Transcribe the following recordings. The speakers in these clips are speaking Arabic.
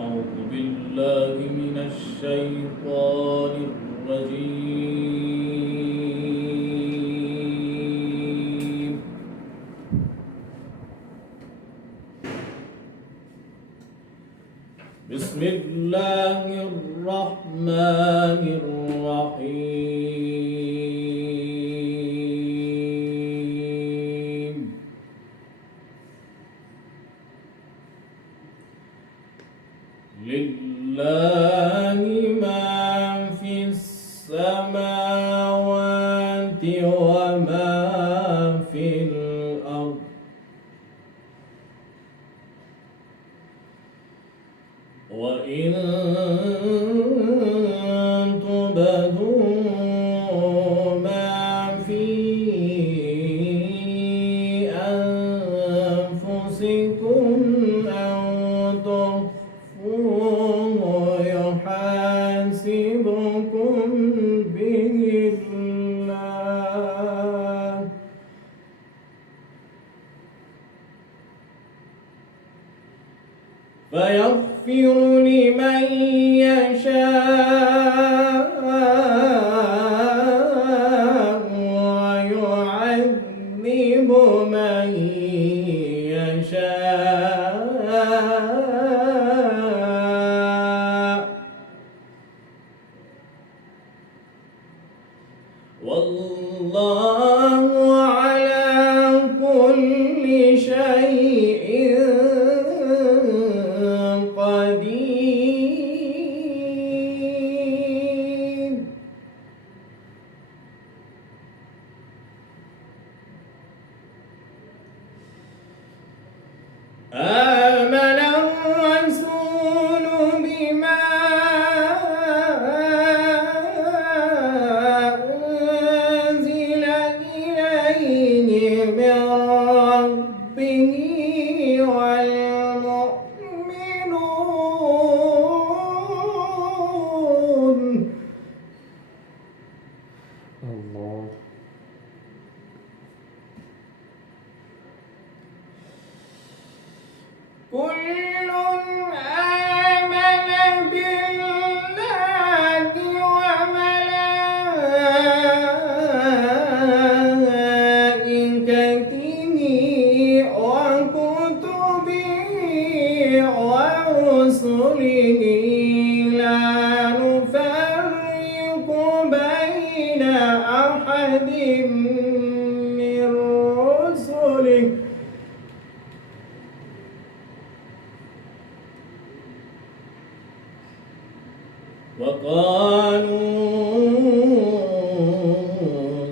أعوذ بالله من الشيطان الرجيم. بسم الله الرحمن الرحيم. لله ما في السماوات وما في الأرض وإن تبدوا ما في أنفسكم أو تخفوه يحاسبكم به الله فيغفر لمن يشاء ويعذب من يشاء والله على كل شيء قدير. آمن الرسول بما أنزل إليه من ربه والمؤمنون. الله. كل آمن بالله وملائكته وكتبه ورسله لا نفرق بين أحد من رسله وقالوا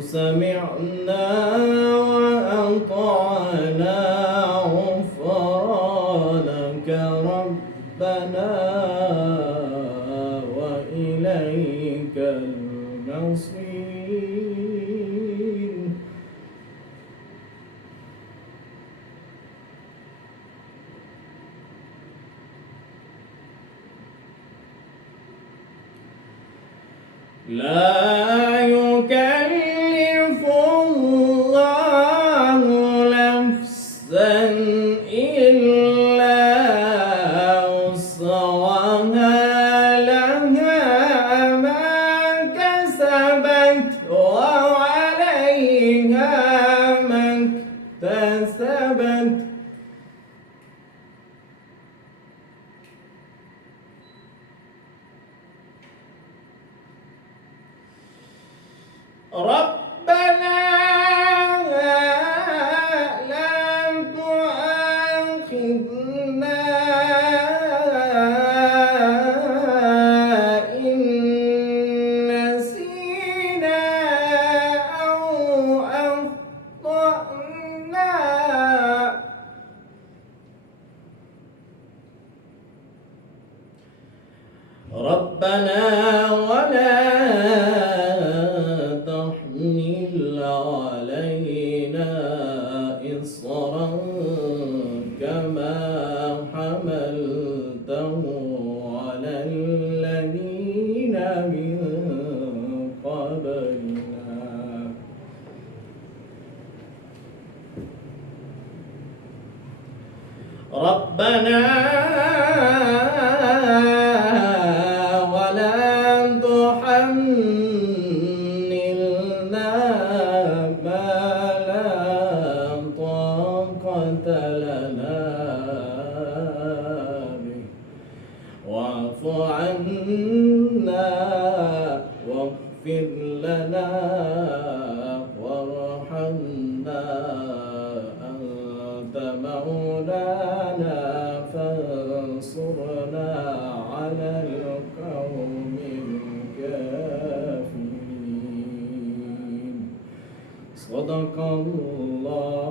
سمعنا وأطعنا غفرانك ربنا وإليك المصير. لا يكلف الله نفسا إلا وسعها لها ما كسبت وعليها ما اكتسبت. ربنا لا تؤاخذنا إن نسينا أو أخطأنا ربنا ولا تحمل علينا إصرا كما حملته على الذين من قبلنا ربنا لنا وارحمنا أنت مولانا فانصرنا على القوم الكافرين. صدق الله